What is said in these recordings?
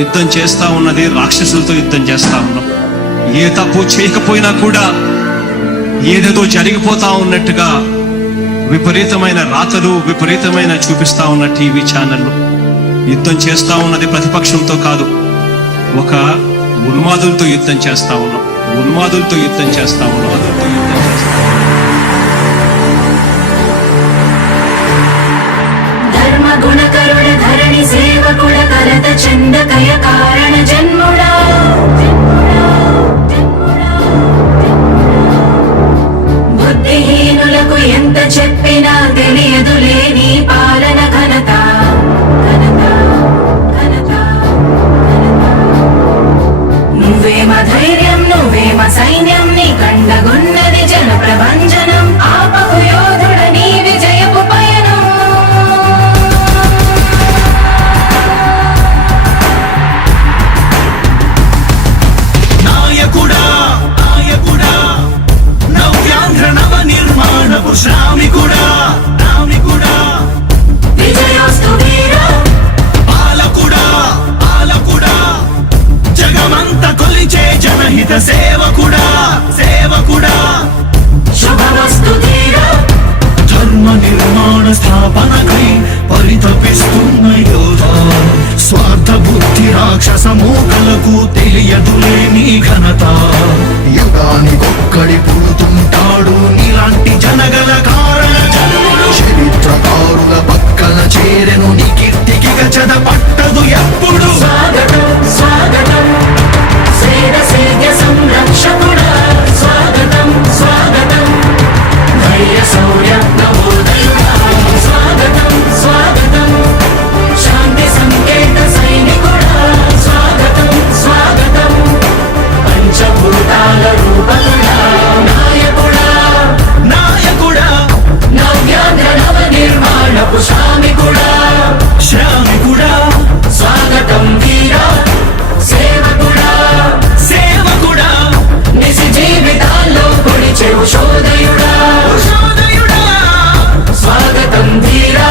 యుద్ధం చేస్తా ఉన్నది రాక్షసులతో యుద్ధం చేస్తా ఉన్నాం. ఏ తప్పు చేయకపోయినా కూడా ఏదేదో జరిగిపోతా ఉన్నట్టుగా విపరీతమైన రాతలు, విపరీతమైన చూపిస్తా ఉన్న టీవీ ఛానళ్ళు. యుద్ధం చేస్తా ఉన్నది ప్రతిపక్షంతో కాదు, ఒక ఉన్మాదులతో యుద్ధం చేస్తా ఉన్నాం. ఉన్మాదులతో యుద్ధం చేస్తా ఉన్నాం. ధర్మ గుణకరుణ ధరణి సేవకుడ కరత చందకయ కారణ జన్ముడా. బుద్ధిహీనులకు ఎంత చెప్పినా తెలియదులే నీ పాలన ఘనత. నువ్వేమ ధైర్యం, నువ్వేమ సైన్యం, నీ కండగున్నది జన ప్రభంజనం. ఆపకు యోధుడ నీ విజయపు పయనం. నాయకుడా నాయకుడా నవ్యాంధ్ర నవ నిర్మాణపు శ్రామికుడా రామికుడా. విజయోస్తు వీరా పాలకుడా పాలకుడా జగమంత కొలిచే జనహిత సేవకుడా సేవకుడా. శుభమస్తు ధీరా ధర్మ నిర్మాణ స్థాపనకై పరితపిస్తున్న యోధా. స్వార్థ బుద్ధి రాక్షస మోకలకు తెలియదులే నీ ఘనత. యుగానికొక్కడి పుడుతుంటాడు నీలాంటి జనగల కారణ జన్ముడు. చరిత్రకారుల పక్కన చేరెను నీ కీర్తికి గజద పట్టదు ఎప్పుడు. స్వాగతం స్వాగతం సేద సేద్య సంరక్షకుడా. స్వాగతం స్వాగతం ధైర్య శౌర్య నవోదయుడా. స్వాగతం స్వాగతం శాంతి సంకేత సైనికుడా. స్వాగతం స్వాగతం పంచభూతాల రూపకుడా. నాయకుడా నాయకుడా నవ్యాంధ్ర నవ నిర్మాణపు శ్రామికుడా. శ్రామికుడా స్వాగతం వీరా సేవకుడా. సేవకుడా నిజ జీవితాల్లో పొడిచే ఉషోదయుడా. ఉషోదయుడా. స్వాగతం ధీరా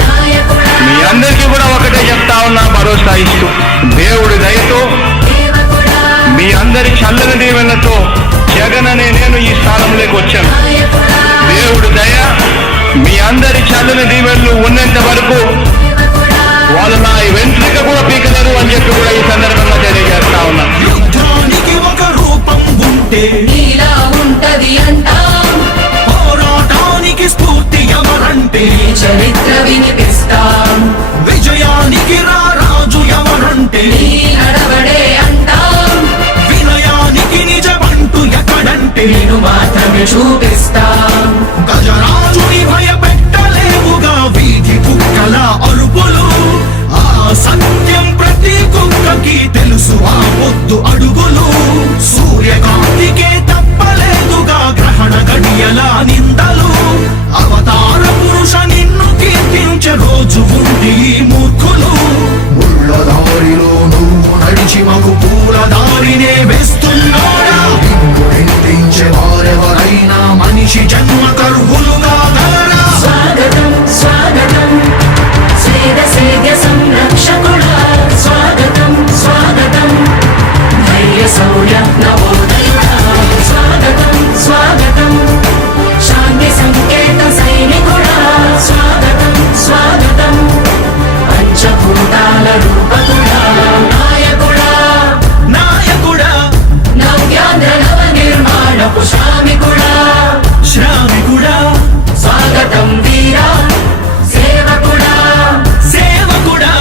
నాయకుడా మీ అందరికీ కూడా ఒకటే చెప్తా ఉన్నా, భరోసా ఇస్తూ దేవుడి దయతో సేవకుడా. మీ అందరి చల్లని దీవెనతో జగన్ అనే నేను ఈ స్థానంలోకి వచ్చాను. నాయకుడా దేవుడి దయ, మీ అందరి చల్లని దీవెనలు ఉన్నంత వరకు సేవకుడా. వాళ్ళు నా వెంట్రుక కూడా పీకలేరు అని చెప్పి కూడా ఈ సందర్భంగా తెలియజేస్తా ఉన్నా. యుద్ధానికి ఒక రూపం ఉంటే నీలా ఉంటది అంటాం. పోరాటానికి స్ఫూర్తి ఎవరంటే నీ చరిత్ర వినిపిస్తాం. విజయానికి రారాజు ఎవరంటే నీ నడవడే అంటాం. వినయానికి నిజమంటూ ఎక్కడంటే నేను మాత్రమే చూపిస్తాం. గజరాజుని భయపెట్టలేవుగా వీధి కుక్కల అరుపులు. ఆ సత్యం ప్రతి కుక్కకి తెలుసు ఆ పొద్దు అడుగులు. సూర్యకాంతికే తప్పలేదుగా గ్రహణ గడియల నిందలు. అవతార పురుష నిన్ను కీర్తించే రోజు ఉంది ఈ మూర్ఖులు. ముళ్ళ దారిలో నువ్వు నడిచి మాకు పూల దారినే వేస్తున్నాడా. నిన్ను నిందించే వారెవరైనా మనిషి జన్మ కర్హులుగా గలరా. స్వాగతం స్వాగతం సేద సేద్య సంరక్షకుడా. స్వాగతం స్వాగతం ధైర్య శౌర్య నవోదయుడా. స్వాగతం స్వాగతం శాంతి సంకేత సైనికుడా. స్వాగతం స్వాగతం పంచభూతాల రూపకుడా. నాయకుడా నాయకుడా నవ్యాంధ్ర నవ నిర్మాణపు శ్రామికుడా. శ్రామికుడా స్వాగతం వీరా సేవకుడా. సేవకుడా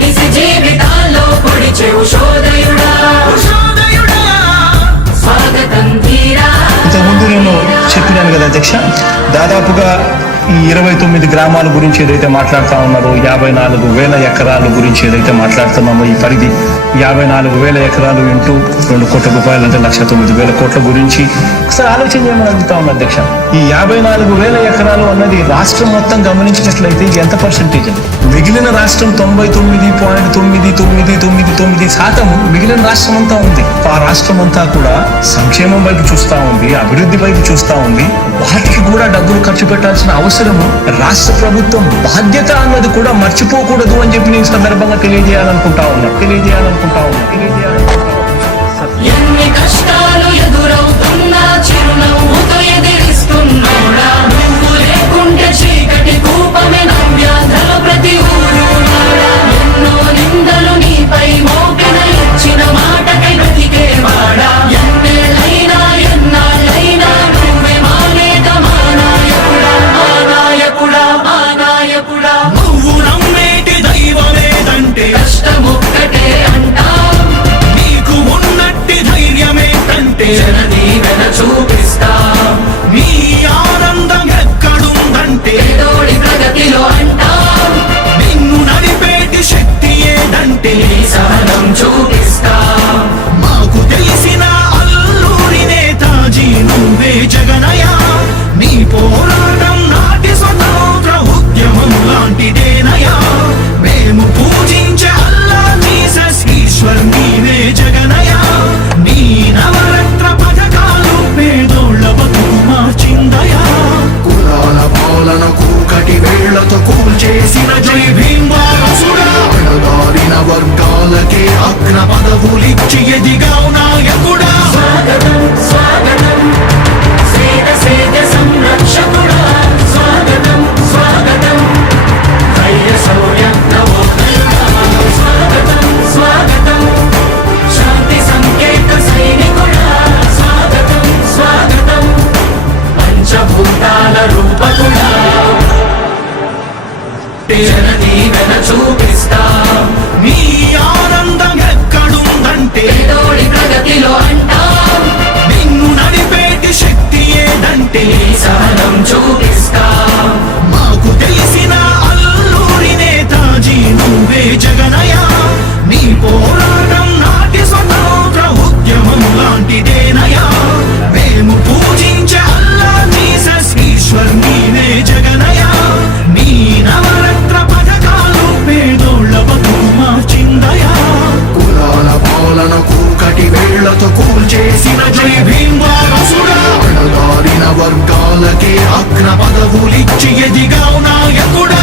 నిజ జీవితాల్లో పొడిచే ఉషోదయుడా. ఉషోదయుడా. స్వాగతం ధీరా ఇంతకుముందు నేను చెప్పినాను కదా అధ్యక్ష, దాదాపుగా ఈ 29 గ్రామాల గురించి ఏదైతే మాట్లాడుతా ఉన్నారో 54,000 ఎకరాల గురించి ఏదైతే మాట్లాడుతున్నామో ఈ పరిధి 54,000 ఎకరాలు ఇంటూ 2 కోట్ల రూపాయలు అంటే 1,09,000 కోట్ల గురించి ఒకసారి ఆలోచన చేయమని అడుగుతా ఉన్నా అధ్యక్ష. ఈ 54,000 ఎకరాలు అన్నది రాష్ట్రం మొత్తం గమనించినట్లయితే ఇది ఎంత పర్సెంటేజ్ అండి? మిగిలిన రాష్ట్రం 99.999% మిగిలిన రాష్ట్రం అంతా ఉంది. ఆ రాష్ట్రం అంతా కూడా సంక్షేమం వైపు చూస్తా ఉంది, అభివృద్ధి వైపు చూస్తా ఉంది. వాటికి కూడా డబ్బులు ఖర్చు పెట్టాల్సిన అవసరము రాష్ట్ర ప్రభుత్వం బాధ్యత అన్నది కూడా మర్చిపోకూడదు అని చెప్పి నేను సందర్భంగా తెలియజేయాలనుకుంటా ఉన్నా. ఎన్ని కష్టాలు ఎదురవుతున్నా చిరునవ్వుతో ఎదిరిస్తున్నాడా నువ్వు లేకుంటే చీకటి కూపమే నవ్యాంధ్రలో ప్రతి ఊరు వాడా. ఎన్నో నిందలు నీపై మోపిన ఇచ్చిన మాటకై బ్రతికేవాడా. ఎన్నేళ్ళైనా ఎన్నాళ్ళైనా నువ్వే మా నేత మా నాయకుడా మా నాయకుడా మా నాయకుడా. నువ్వు నమ్మేటి దైవమేదంటే కష్టమొక్కటే అంటాం నీకు ఉన్నట్టి ధైర్యమేంటంటే జనదీవెన చూపిస్తాం నీ ఆనందం ఎక్కడుందంటే పేదోడి ప్రగతిలో అంటాం నిన్ను నడిపేటి శక్తి ఏదంటే నీ సహనం చూపిస్తాం. మాకు తెలిసిన అల్లూరి నేతాజీ నువ్వే జగనయ. నీ పోరాటం నాటి స్వతంత్ర ఉద్యమం లాంటిదేనయా. మేము పూజించే అల్లా జీసస్ ఈశ్వర్ నీవే జగనయ. నీ నవరత్న పథకాలు పేదోళ్ళ బతుకు మార్చిందయా. కులాల పాలన కూకటి వేళ్లతో కూల్చేసిన జై భీమవారసుడా. అణగారిన వర్గాలకే అగ్ర పదవులిచ్చి ఎదిగావు నాయకుడా. స్వాగతం స్వాగతం సేద సేద సంరక్షకుడా. స్వాగతం స్వాగతం ధైర్య శౌర్య నవోదయుడా. స్వాగతం స్వాగతం శాంతి సంకేత సైనికుడా. స్వాగతం స్వాగతం పంచభూతాల రూపకుడా. జనదీవెన చూపిస్తాం నీ ఆనందం ఎక్కడుందంటే పేదోడి ప్రగతిలో అంటాం నిన్ను నడిపేటి శక్తి ఏదంటే నీ సహనం చూపిస్తాం. మాకు తెలిసిన అల్లూరి నేతాజీ నువ్వే జగనయ. నీ పోరాటం నాటి స్వతంత్ర ఉద్యమం లాంటిదేనయా. మేము పూజించే అల్లా జీసస్ ఈశ్వర్ నీవే జగనయ. నీ నవరత్న పథకాలు పేదోళ్ళ బతుకు మార్చిందయా. కులాల పాలన కూకటి వేళ్లతో కూల్చేసిన జై భీమవారసుడా. అణగారిన వర్గాలకే అగ్ర పదవులిచ్చి ఎదిగావు నాయకుడా.